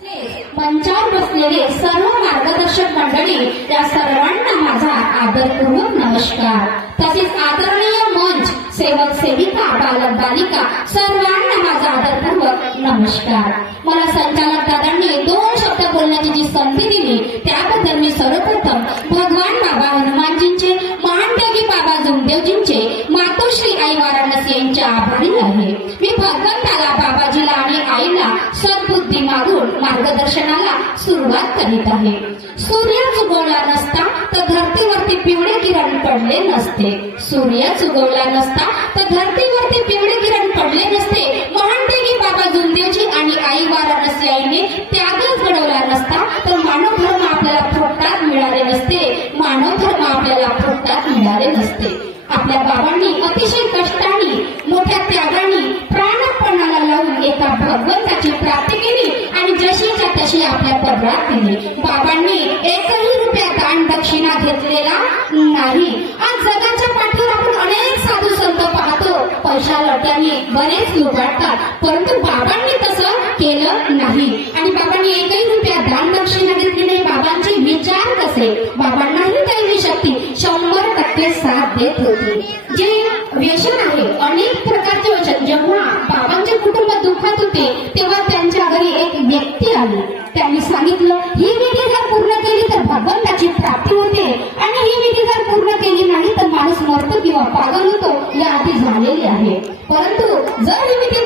मंचावर बसलेले सर्व मार्गदर्शक मंडळी या सर्वांना माझा आदरपूर्वक नमस्कार. तसेच आदरणीय मंच सेवक सेविका बालक बालिका सर्वांना माझा आदरपूर्वक नमस्कार. मला संचालक दादांनी दोन शब्द बोलण्याची जी संधी दिली त्याबद्दल मी सर्वप्रथम भगवान बाबा हनुमानजींचे महानदेवी बाबा जुमदेवजींचे मातोश्री आई वाराणसी यांचे आभारी आहे. मी भगवान सुरुवात करीत आहे. सूर्य उगवला नसता तर धरतीवरती पिवळे किरण पडले नसते. सूर्य चुगवला नसता तर धरतीवरती पिवळे किरण पडले नसते. महानदेवी बाबा जुमदेवजी आणि आई वाराणसी आईने त्यागच घडवला नसता तर मानव धर्म आपल्याला फुकटात मिळाले नसते. मानव धर्म आपल्याला फुकटात मिळाले नसते. आपल्या बाबांनी अतिशय कष्टाने मोठ्या त्यागाने प्राणपणाला लावून एका भगवंताची प्राप्ती केली. जशीच्या तशी आपल्या पदरात दिली बाबांनी एकही रुपया दान दक्षिणा घेतलेला नाही. आज जगाच्या पाठीवर आपण अनेक साधू संत पाहतो. पैशा लट्याने बरेच लुबाडतात परंतु बाबांनी तसं केलं नाही. आणि बाबांनी एकही रुपया दान दक्षिणा घेतली नाही. बाबांचे विचार कसे? बाबांनाही दैवी शक्ती शंभर टक्के साथ देत होती. जे व्यसन आहे अनेक प्रकारचे वचन जेव्हा बाबांचे कुटुंब दुःखात होते तेव्हा त्यांच्या घरी एक व्यक्ती आली. त्यांनी सांगितलं ही विधी जर पूर्ण केली तर भगवंताची प्राप्ती होते. आणि ही विधी जर पूर्ण केली नाही तर माणूस मरतो किंवा पागल होतो या आधी झालेली आहे. परंतु जर ही विधी